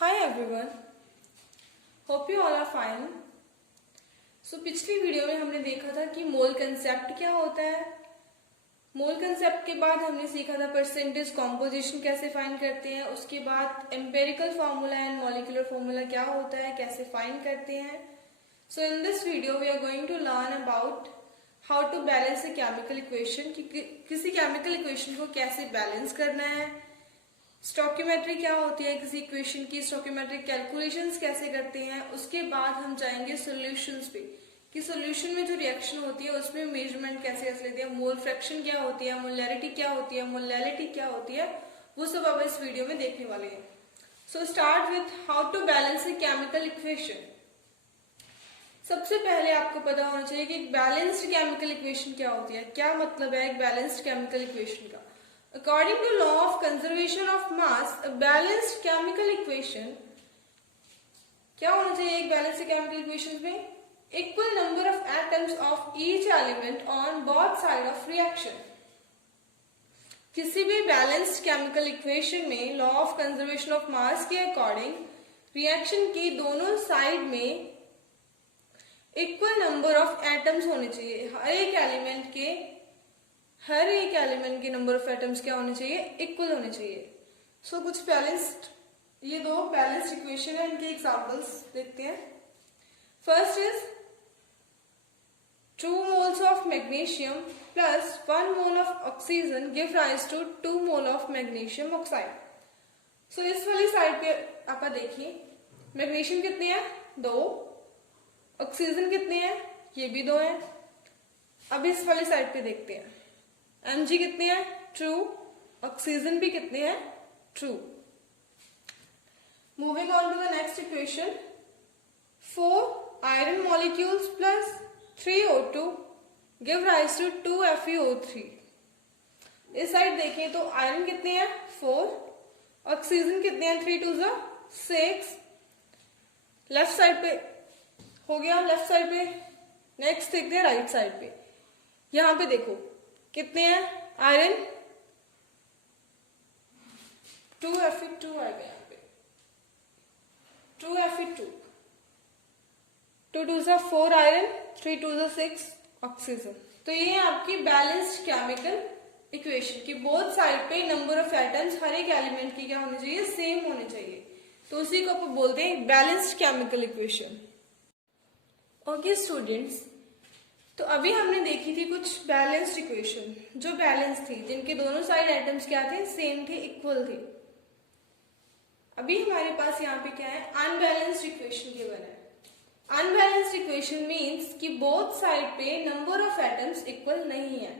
Hi everyone, hope you all are fine. पिछली video में हमने देखा था कि मोल कंसेप्ट क्या होता है। मोल कंसेप्ट के बाद हमने सीखा था परसेंटेज कॉम्पोजिशन कैसे फाइंड करते हैं, उसके बाद empirical formula and molecular formula क्या होता है, कैसे फाइंड करते हैं। So in this video we are going to learn about how to balance a chemical equation, किसी केमिकल इक्वेशन को कैसे बैलेंस करना है, स्टोकियोमेट्री क्या होती है किसी इक्वेशन की, स्टोकियोमेट्रिक कैलकुलेशंस कैसे करते हैं। उसके बाद हम जाएंगे सॉल्यूशंस पे कि सॉल्यूशन में जो रिएक्शन होती है उसमें मेजरमेंट कैसे लेते हैं, मोल फ्रैक्शन क्या होती है, मोलैरिटी क्या होती है, मोलैलिटी क्या होती है, वो सब अब इस वीडियो में देखने वाले हैं। So start with how to balance a chemical equation. सबसे पहले आपको पता होना चाहिए कि एक बैलेंस्ड केमिकल इक्वेशन क्या होती है। क्या मतलब है एक बैलेंस्ड केमिकल इक्वेशन का? According to law of conservation of mass, a balanced chemical equation क्या होना चाहिए एक बैलेंस्ड केमिकल इक्वेशन में? Equal number of atoms of each element on both side of reaction. किसी भी बैलेंस्ड केमिकल इक्वेशन में law of conservation of mass के according reaction की दोनों साइड में इक्वल नंबर ऑफ एटम्स होने चाहिए। हर एक एलिमेंट के नंबर ऑफ एटम्स क्या होने चाहिए? इक्वल होने चाहिए। सो कुछ बैलेंस्ड, ये दो बैलेंस्ड इक्वेशन है, इनके एग्जांपल्स देखते हैं। First is 2 moles of magnesium plus 1 mole of oxygen give rise to 2 mole of magnesium oxide. सो इस वाली साइड पे आप देखिए, मैग्नीशियम कितने हैं? 2। ऑक्सीजन कितने हैं? ये भी 2 हैं। अब इस वाली साइड पे देखते हैं, Mg कितने हैं? ट्रू। ऑक्सीजन भी कितने हैं? True. Moving on to the next equation, 4 iron molecules plus 3 O2 give rise to 2 FeO3. इस साइड देखें तो आयरन कितने हैं? 4। ऑक्सीजन कितने हैं? 3 2 6। लेफ्ट साइड पे हो गया, लेफ्ट साइड पे। नेक्स्ट देखते हैं राइट साइड पे। यहां पे देखो कितने हैं? आयरन 2 Fe2 आएगा यहाँ पे, 2 Fe2। 2 2 4 iron, 3 2 6 oxygen. तो ये है आपकी बैलेंस्ड केमिकल इक्वेशन की बोथ साइड पे नंबर ऑफ एटम्स हर एक एलिमेंट की क्या होनी चाहिए? सेम होने चाहिए। तो उसी को अपन बोलते हैं balanced chemical equation. Okay students, तो अभी हमने देखी थी कुछ बैलेंस्ड इक्वेशन जो बैलेंस थी, जिनके दोनों साइड एटम्स क्या थे? सेम थे, इक्वल थे। अभी हमारे पास यहाँ पे क्या है? अनबैलेंस्ड इक्वेशन गिवन है। अनबैलेंस्ड इक्वेशन मींस कि बोथ साइड पे नंबर ऑफ एटम्स इक्वल नहीं है।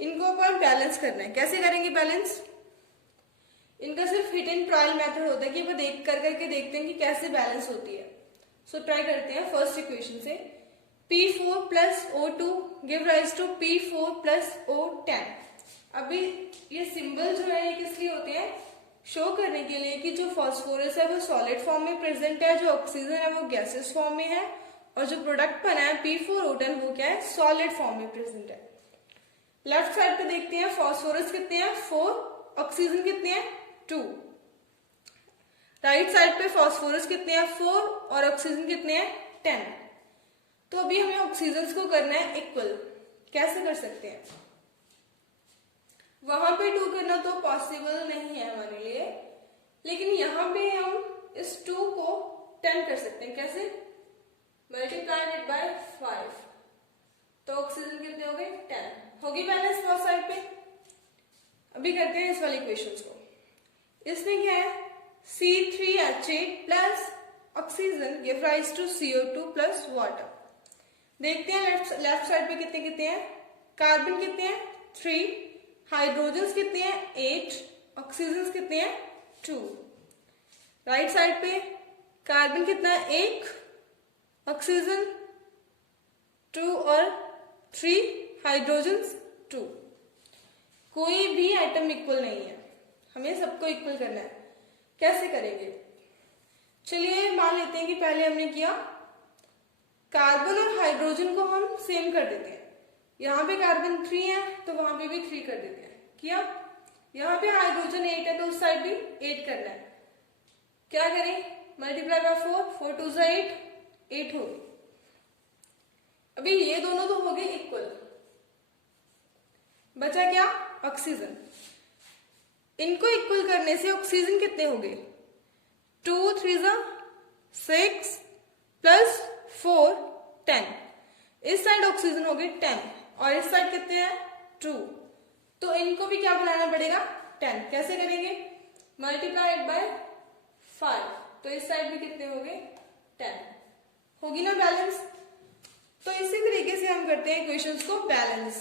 इनको अपन बैलेंस करना है। कैसे करेंगे बैलेंस? इनका सिर्फ हिट एंड ट्रायल मेथड होता है कि वो देख करके देखते हैं कि कैसे बैलेंस होती है। सो ट्राई करते हैं फर्स्ट इक्वेशन से। P4 plus O2 give rise to P4 plus O10। अभी ये सिंबल जो है ये किस लिए होते हैं? शो करने के लिए कि जो फास्फोरस है वो सॉलिड फॉर्म में प्रेजेंट है, जो ऑक्सीजन है वो गैसेस फॉर्म में है, और जो प्रोडक्ट बना है P4O10 वो क्या है? सॉलिड फॉर्म में प्रेजेंट है। लेफ्ट साइड पे देखते हैं, फास्फोरस कितने हैं? 4। ऑक्सीजन कितने हैं? 2। राइट साइड पे फास्फोरस कितने हैं? 4 और ऑक्सीजन कितने हैं? 10। तो अभी हमें ऑक्सीजन को करना है इक्वल। कैसे कर सकते हैं? वहां पे 2 करना तो पॉसिबल नहीं है हमारे लिए, लेकिन यहां पे हम इस 2 को 10 कर सकते हैं। कैसे? Multiplied by 5। तो ऑक्सीजन कितने हो गए? 10। होगी बैलेंस बोथ साइड पे। अभी करते हैं इस वाली इक्वेशंस को। इसमें क्या है? C3H8 plus oxygen give rise to CO2 plus water. देखते हैं लेफ्ट साइड पे कितने कितने हैं? कार्बन कितने हैं? 3। हाइड्रोजन कितने हैं? 8। ऑक्सीजन कितने हैं? 2। राइट साइड पे कार्बन कितना है? 1। ऑक्सीजन 2 और 3। हाइड्रोजन 2। कोई भी आइटम इक्वल नहीं है, हमें सबको इक्वल करना है। कैसे करेंगे? चलिए मान लेते हैं कि पहले हमने किया कार्बन और हाइड्रोजन को हम सेम कर देते हैं। यहाँ पे कार्बन 3 है तो वहां पे भी 3 कर देते हैं। किया? यहाँ पे हाइड्रोजन 8 है तो उस साइड भी 8 करना है। क्या करें, मल्टीप्लाई बाय 4, 4 2 जा 8, 8 हो गई। अभी ये दोनों तो हो गए इक्वल, बचा क्या, ऑक्सीजन। इनको इक्वल करने से ऑक्सीजन कितने हो गए, 2 3 जा 6 प्लस 4 10। इस साइड ऑक्सीजन हो गए 10 और इस साइड कितने हैं 2, तो इनको भी क्या बनाना पड़ेगा 10। कैसे करेंगे, मल्टीप्लाई बाय 5, तो इस साइड भी कितने हो गए 10, होगी ना बैलेंस। तो इसी तरीके से हम करते हैं इक्वेशंस को balance.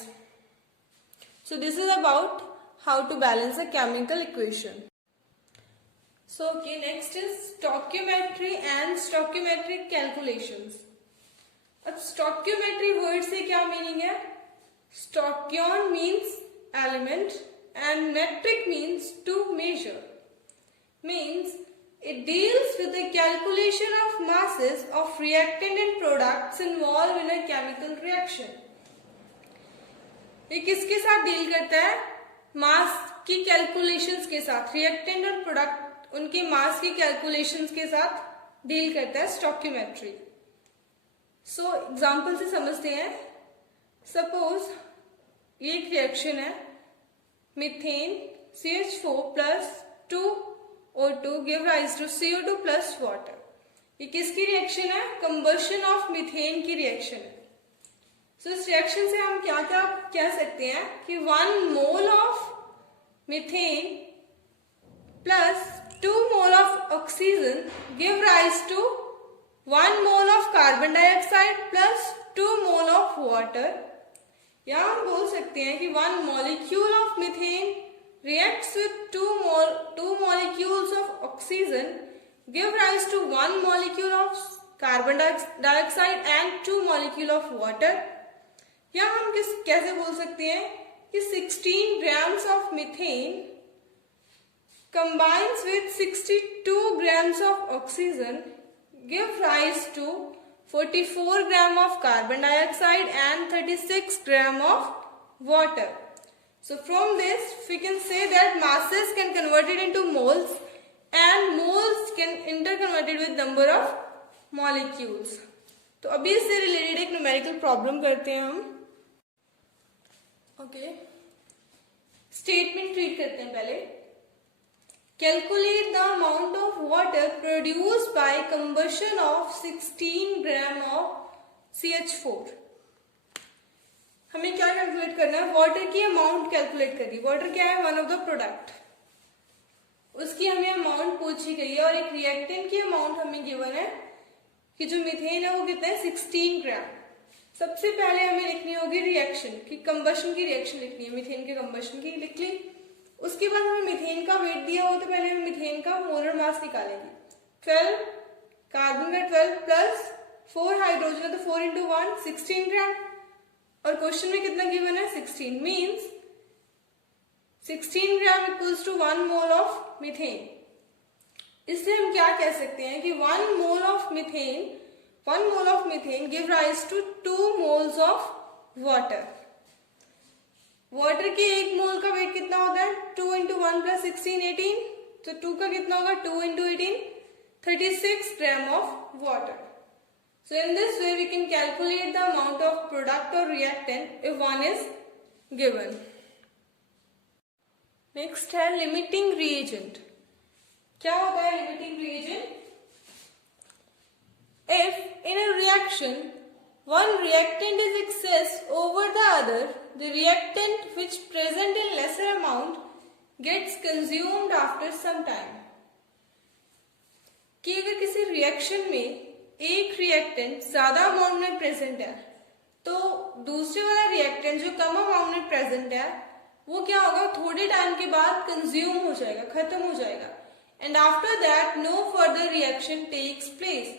So this is about how to balance a chemical equation. So okay, next is stoichiometry and stoichiometric calculations. अब स्टोइकियोमेट्री वर्ड से क्या मीनिंग है, stoichion means element and metric means to measure, means it deals with the calculation of masses of reactant and products involved in a chemical reaction। ये किसके साथ deal करता है, मास की कैलकुलेशंस के साथ, रिएक्टेंट और प्रोडक्ट उनके मास की कैलकुलेशंस के साथ डील करता है स्टोइकियोमेट्री। सो एग्जांपल से समझते हैं। सपोज ये एक रिएक्शन है, methane CH4 plus 2O2 give rise to CO2 plus water. ये किसकी रिएक्शन है, कंबशन ऑफ मीथेन की रिएक्शन है। सो इस रिएक्शन से हम क्या क्या कह सकते हैं कि 1 mole of methane plus 2 mole of oxygen give rise to 1 mole of carbon dioxide plus 2 mole of water. या हम बोल सकते हैं कि 1 molecule of methane reacts with 2 molecules of oxygen give rise to 1 molecule of carbon dioxide and 2 molecule of water। या हम कैसे बोल सकते हैं कि 16 grams of methane combines with 62 grams of oxygen give rise to 44 gram of carbon dioxide and 36 gram of water। So from this we can say that masses can converted into moles and moles can interconverted with number of molecules। तो अभी इससे related एक numerical problem करते हैं हम। Okay, statement treat करते हैं पहले। Calculate the amount of water produced by combustion of 16 gram of CH4। हमें क्या कैलकुलेट करना है, वाटर की अमाउंट कैलकुलेट करनी। वाटर क्या है, वन ऑफ द प्रोडक्ट, उसकी हमें अमाउंट पूछी गई है और एक रिएक्टेंट की अमाउंट हमें गिवन है कि जो मीथेन है वो कितना है 16 ग्राम। सबसे पहले हमें लिखनी होगी रिएक्शन की, कंबशन की रिएक्शन लिखनी है, मीथेन के कंबशन की लिख ली। उसके बाद हमें मीथेन का वेट दिया हो तो पहले हम मीथेन का मोलर मास निकालेंगे। 12 कार्बन का 12 प्लस 4 हाइड्रोजन है तो 4 इंटू 1 16 ग्राम, और क्वेश्चन में कितना गिवन है 16, means 16 gram equals to 1 mole of methane. इससे हम क्या कह सकते हैं कि 1 mole of methane give rise to 2 moles of water. Water के एक मोल का वेट कितना होता है, 2 इंटू 1 प्लस 16 18, तो 2 का कितना होगा 2 into 18 36 gram of water. So in this way we can calculate the amount of product or reactant if one is given. Next है limiting reagent। क्या होता है limiting reagent? If in a reaction one reactant is excess over the other, the reactant which present in lesser amount gets consumed after some time। कि अगर किसी reaction में एक reactant ज्यादा अमाउंट में प्रेजेंट है तो दूसरे वाला रिएक्टेंट जो कम अमाउंट में प्रेजेंट है वो क्या होगा, थोड़े टाइम के बाद कंज्यूम हो जाएगा, खत्म हो जाएगा। And after that no further reaction takes place,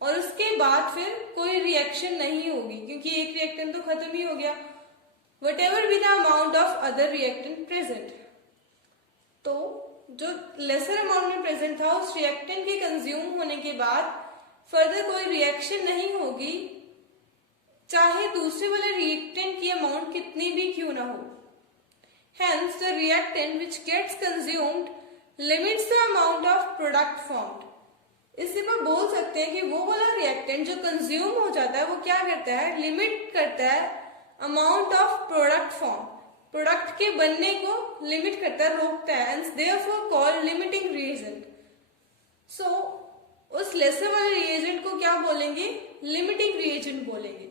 और उसके बाद फिर कोई रिएक्शन नहीं होगी क्योंकि एक रिएक्टेंट तो खत्म ही हो गया। What ever be the amount of other reactant present, तो जो लेसर अमाउंट में प्रेजेंट था उस रिएक्टेंट के कंज्यूम होने के बाद फर्दर कोई रिएक्शन नहीं होगी, चाहे दूसरे वाले रिएक्टेंट की अमाउंट कितनी भी क्यों ना हो। Hence the reactant which gets consumed limits the amount of product formed। इससे मैं बोल सकते हैं कि वो वाला रिएक्टेंट जो कंज्यूम हो जाता है वो क्या करता है, लिमिट करता है amount of product form, product के बनने को लिमिट करता है, रोकता है, and therefore called limiting reagent. So उस लेसर वाले रिएजेंट को क्या बोलेंगे, लिमिटिंग रिएजेंट बोलेंगे।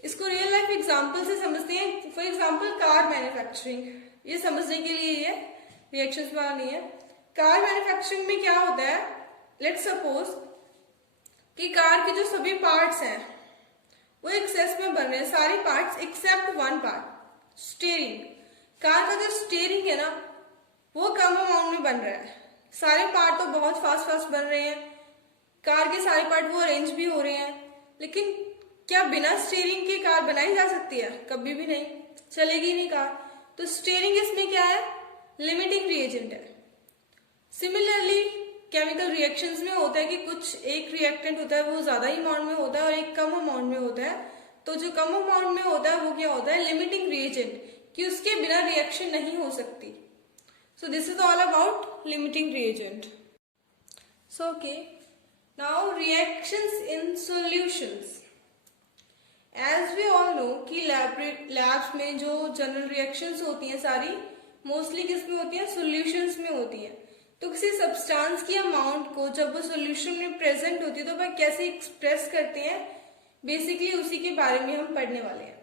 इसको रियल लाइफ एग्जांपल से समझते हैं। फॉर एग्जांपल कार मैन्युफैक्चरिंग, ये समझने के लिए ये रिएक्शंस वाला नहीं है। कार मैन्युफैक्चरिंग में क्या होता है, लेट्स सपोज कि कार के जो सभी पार्ट्स हैं वो एक्सेस में बन रहे हैं, सारे parts except one part, steering. Car का जो स्टीयरिंग है ना वो कम अमाउंट में बन रहा है, सारे पार्ट तो बहुत फास्ट फास्ट बन रहे हैं, कार के सारे पार्ट वो अरेंज भी हो रहे हैं, लेकिन क्या बिना स्टीयरिंग के कार बनाई जा सकती है? कभी भी नहीं, चलेगी नहीं कार। तो स्टीयरिंग इसमें क्या है, लिमिटिंग रिएजेंट है। सिमिलरली केमिकल रिएक्शंस में होता है कि कुछ एक रिएक्टेंट होता है वो ज्यादा अमाउंट में होता है और एक कम अमाउंट में होता है। तो जो कम अमाउंट में होता है वो क्या होता है, लिमिटिंग रिएजेंट, कि उसके बिना रिएक्शन नहीं हो सकती। So this is all about limiting reagent. So okay, now reactions in solutions. As we all know कि लैब्स में जो जनरल रिएक्शंस होती हैं सारी मोस्टली किस में होती हैं, सॉल्यूशंस में होती हैं। तो किसी सब्सटेंस की अमाउंट को जब वो सॉल्यूशन में प्रेजेंट होती है तो वह कैसे एक्सप्रेस करते हैं, बेसिकली उसी के बारे में हम पढ़ने वाले हैं।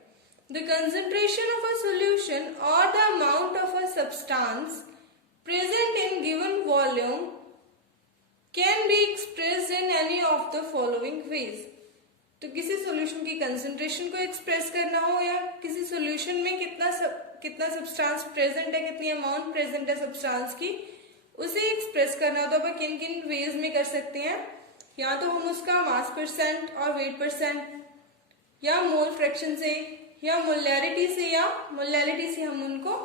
The concentration of a solution और the amount of a substance present in given volume can be expressed in any of the following ways. तो किसी सॉल्यूशन की कंसेंट्रेशन को एक्सप्रेस करना हो या किसी सॉल्यूशन में कितना सब्सटेंस प्रेजेंट है, कितनी अमाउंट प्रेजेंट है सब्सटेंस की, उसे एक्सप्रेस करना हो तो अपन किन किन वेज में कर सकते हैं। या तो हम उसका मास परसेंट और वेट परसेंट, या मोल फ्रैक्शन से, या मोलैरिटी से हम उनको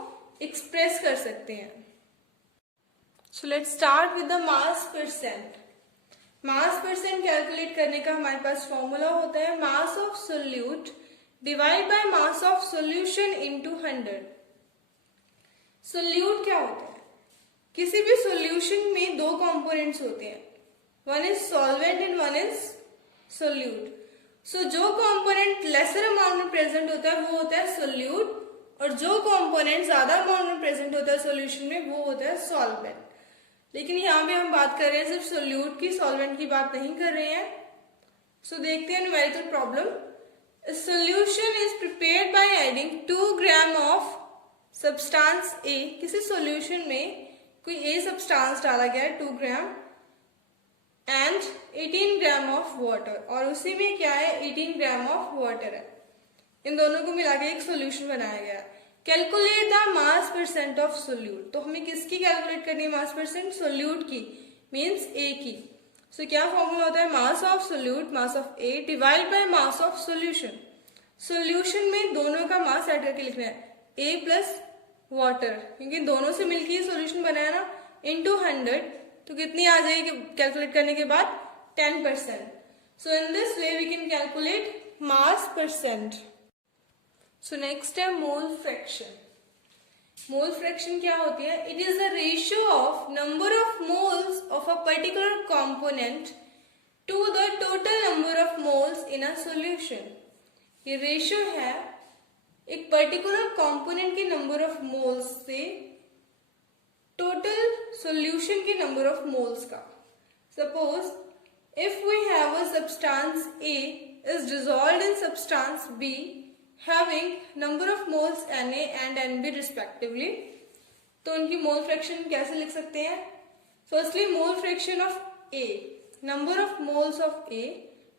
एक्सप्रेस कर सकते हैं। So let's start with the mass percent. Mass percent calculate करने का हमारे पास फॉर्मूला होता है mass of solute divide by mass of solution into 100। Solute क्या होता है, किसी भी सोल्यूशन में दो कंपोनेंट्स होते हैं, one is solvent and one is solute. So जो कंपोनेंट लेसर अमाउंट में प्रेजेंट होता है वो होता है सोल्यूट, और जो कंपोनेंट ज्यादा अमाउंट में प्रेजेंट होता है सोल्यूशन में वो होता है सॉल्वेंट। लेकिन यहाँ पे हम बात कर रहे हैं सिर्फ सोल्यूट की, सॉल्वेंट की बात नहीं कर रहे हैं। सो देखते हैं numerical problem. Solution is prepared by adding 2 gram of substance A. किसी सोल्यूशन में कोई ए सब्सटेंस डाला गया है 2 gram and 18 gram of water, और उसी में क्या है 18 ग्राम ऑफ वाटर है। इन दोनों को मिला के एक सोल्यूशन बनाया गया है। Calculate the mass percent of solute. तो हमें किसकी कैलकुलेट करनी है मास परसेंट, सोल्यूट की, मींस ए की। सो क्या फॉर्मूला होता है, mass of solute mass of A divide by mass of solution. Solution में दोनों का मास ऐड करके लिखना है, ए प्लस वाटर, क्योंकि दोनों से मिलकर ही सोल्यूशन बनाया ना, इनटू 100। तो कितनी आ जाएगी कैलकुलेट करने के बाद, 10%। So in this way we can calculate mass percent. So next है मोल फ्रैक्शन। मोल फ्रैक्शन क्या होती है, it is the ratio of number of moles of a particular component to the total number of moles in a solution. ये ratio है एक particular component के number of moles से total solution के number of moles का। Suppose if we have a substance A is dissolved in substance be having number of moles Na and Nb respectively, तो उनकी mole fraction कैसे लिख सकते हैं। Firstly mole fraction of A, number of moles of A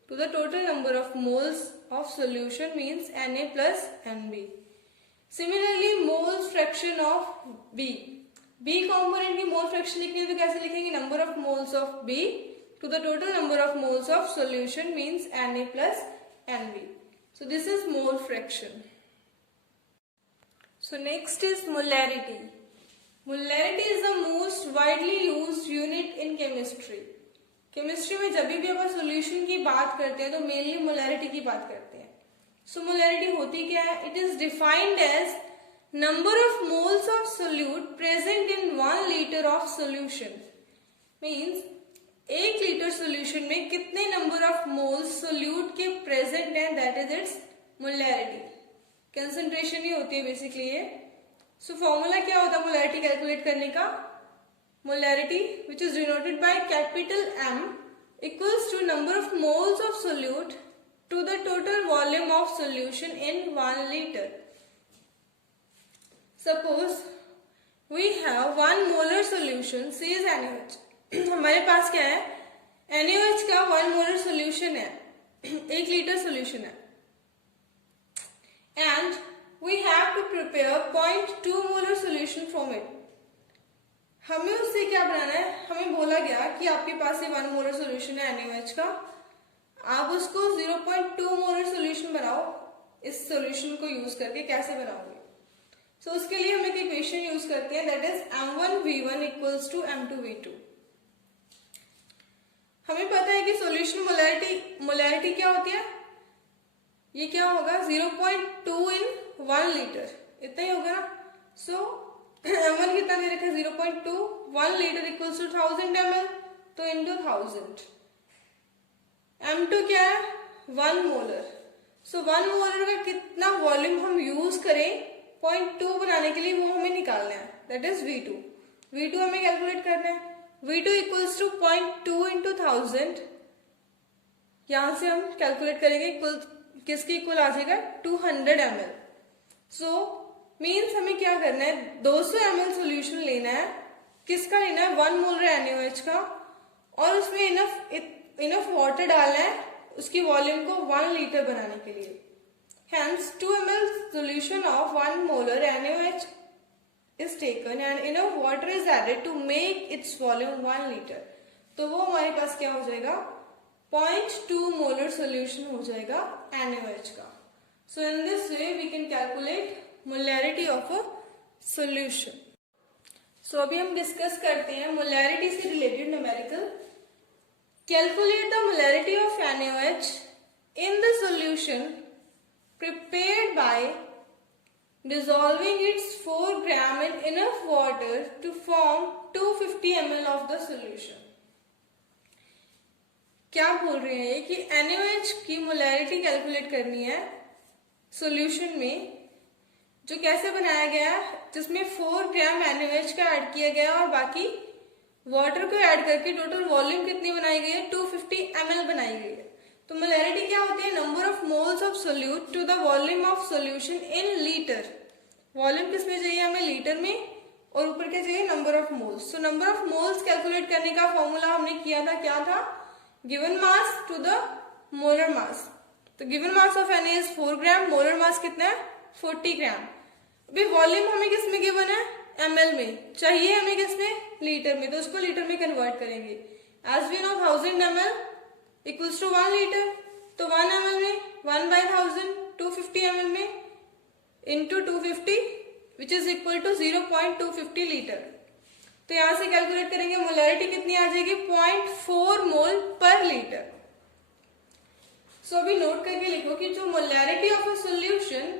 to the total number of moles of solution means Na plus Nb. Similarly mole fraction of B, B component की mole fraction लिखनी है तो कैसे लिखेंगे, number of moles of B to the total number of moles of solution means Na plus Nb. So this is mole fraction. So next is molarity. Molarity is the most widely used unit in chemistry. Chemistry में जब भी अपन solution की बात करते हैं तो mainly molarity की बात करते हैं। So molarity होती क्या है? It is defined as number of moles of solute present in 1 liter of solution. Means 1 litre solution में कितने नंबर ऑफ मोल्स सोल्यूट के प्रेजेंट हैं, that is its molarity. Concentration ही होती है बेसिकली ये। सो फॉर्मूला क्या होता है मोलैरिटी कैलकुलेट करने का? Molarity which is denoted by capital M equals to number of moles of solute to the total volume of solution in 1 liter. Suppose we have 1 molar solution, C is NaOH. हमारे पास क्या है? NaOH का 1 molar solution है, 1 litre solution है, and we have to prepare 0.2 molar solution from it. हमें उससे क्या बनाना है? हमें बोला गया कि आपके पास ये 1 molar solution है NaOH का, आप उसको 0.2 मोलर सोल्यूशन बनाओ। इस सोल्यूशन को यूज करके कैसे बनाओगे? सो उसके लिए हम एक इक्वेशन यूज करते हैं, that is M1V1 equals to M2V2। हमें पता है कि सोल्यूशन मोलैरिटी क्या होती है? ये क्या होगा? 0.2 इन 1 लीटर, इतना ही होगा ना। सो M1 कितना दे रखा है? 0.2, 1 लीटर इक्वल्स टू 1000 ml, तो इंटू 1000। M2 क्या है? 1 मोलर। सो 1 मोलर का कितना वॉल्यूम हम यूज करें 0.2 बनाने के लिए, वो हमें निकालना है, दैट इज V2। V2 हमें कैलकुलेट करना है। V2 equals to 0.2 into 1000। यहां से हम कैलकुलेट करेंगे, इक्वल किसके इक्वल आ जाएगा? 200 ml। सो मीन्स हमें क्या करना है? 200 ml सोल्यूशन लेना है। किसका लेना है? 1 मोलर NaOH का, और उसमें इनफ वाटर डालना है उसकी वॉल्यूम को 1 लीटर बनाने के लिए। Hence 2 ml solution of 1 molar NaOH is taken and enough water is added to make its volume 1 liter। तो वो हमारे पास क्या हो जाएगा? 0.2 molar solution हो जाएगा NaOH का। So in this way we can calculate molarity of a solution। So अभी हम डिस्कस करते हैं molarity से related numerical. Calculate the molarity of NaOH in the solution prepared by dissolving its 4 gram in enough water to form 250 ml of the solution। क्या बोल रहे हैं कि NaOH की मोलैरिटी कैलकुलेट करनी है सॉल्यूशन में, जो कैसे बनाया गया है, जिसमें 4 ग्राम NaOH का ऐड किया गया और बाकी वाटर को ऐड करके टोटल वॉल्यूम कितनी बनाई गई है? 250 ml बनाई गई है। तो मोलैरिटी क्या होती है? Number of moles of solute to the volume of solution in litre. Volume किस में चाहिए हमें? लीटर में, और ऊपर क्या चाहिए? Number of moles. So number of moles calculate करने का फॉर्मूला हमने किया था, क्या था? Given mass to the molar mass. तो given mass of Na is 4 gram, molar mass कितना है? 40 ग्राम। अभी वॉल्यूम हमें किस में गिवन है? ml में। चाहिए हमें किसमें? लीटर में, तो उसको लीटर में कन्वर्ट करेंगे। As we know 1000 ml equals to 1 litre, तो 1 ml में 1/1000, 250 ml में into 250 which is equal to 0.250 litre. तो यहां से कैलकुलेट करेंगे मोलैरिटी कितनी आ जाएगी? 0.4 मोल पर लीटर। सो अभी नोट करके लिखो कि जो molarity of a solution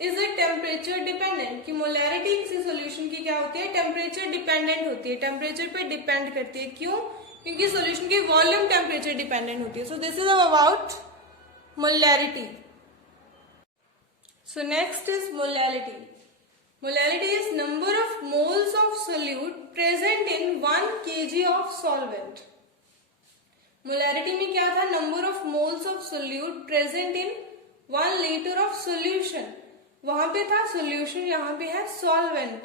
is a temperature dependent, कि मोलैरिटी किसी सोल्यूशन की क्या होती है? टेम्परेचर डिपेंडेंट होती है, टेम्परेचर पे डिपेंड करती है। क्यों? क्योंकि सोल्यूशन की वॉल्यूम टेम्परेचर डिपेंडेंट होती है। So this is about molarity. So next is molarity. Molarity is number of moles of solute present in 1 kg of solvent. Molarity में क्या था? Number of moles of solute present in 1 litre of solution. वहां पे था solution, यहाँ पे है solvent.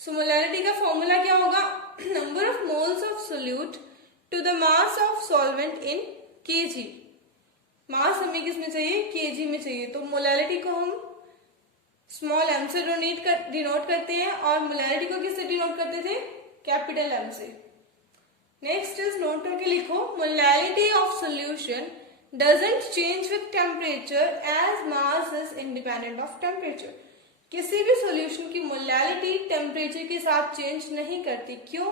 So molarity का फॉर्मूला क्या होगा? Number of moles of solute to the mass of solvent in kg। Mass हमें किस में चाहिए? kg में चाहिए। तो मोलैरिटी को हम स्मॉल m से डिनोट करते हैं, और मोलैरिटी को किससे डिनोट करते थे? कैपिटल M से। नेक्स्ट इज नोट करके लिखो, molarity of solution doesn't change with temperature as mass is independent of temperature। किसी भी सॉल्यूशन की मोलैरिटी टेम्परेचर के साथ चेंज नहीं करती। क्यों?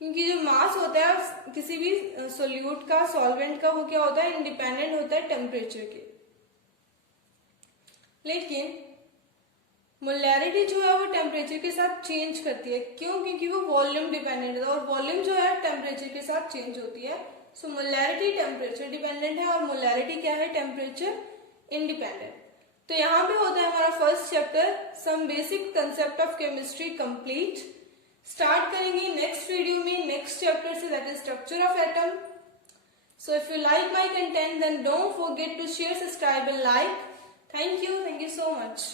क्योंकि जो मास होता है किसी भी सोल्यूट का, सॉल्वेंट का, वो क्या होता है? इंडिपेंडेंट होता है टेम्परेचर के। लेकिन मोलैरिटी जो है वो टेम्परेचर के साथ चेंज करती है। क्यों? क्योंकि वो वॉल्यूम डिपेंडेंट है, और वॉल्यूम जो है टेम्परेचर के साथ चेंज होती है। सो मोलैरिटी टेम्परेचर डिपेंडेंट है और मोलैरिटी क्या है, टेम्परेचर इंडिपेंडेंट। तो यहाँ पे होता है हमारा first chapter some basic concept of chemistry complete. Start करेंगे नेक्स्ट वीडियो में नेक्स्ट चैप्टर से, that is structure of atom. So if you like my content, then don't forget to share, subscribe and like. Thank you so much.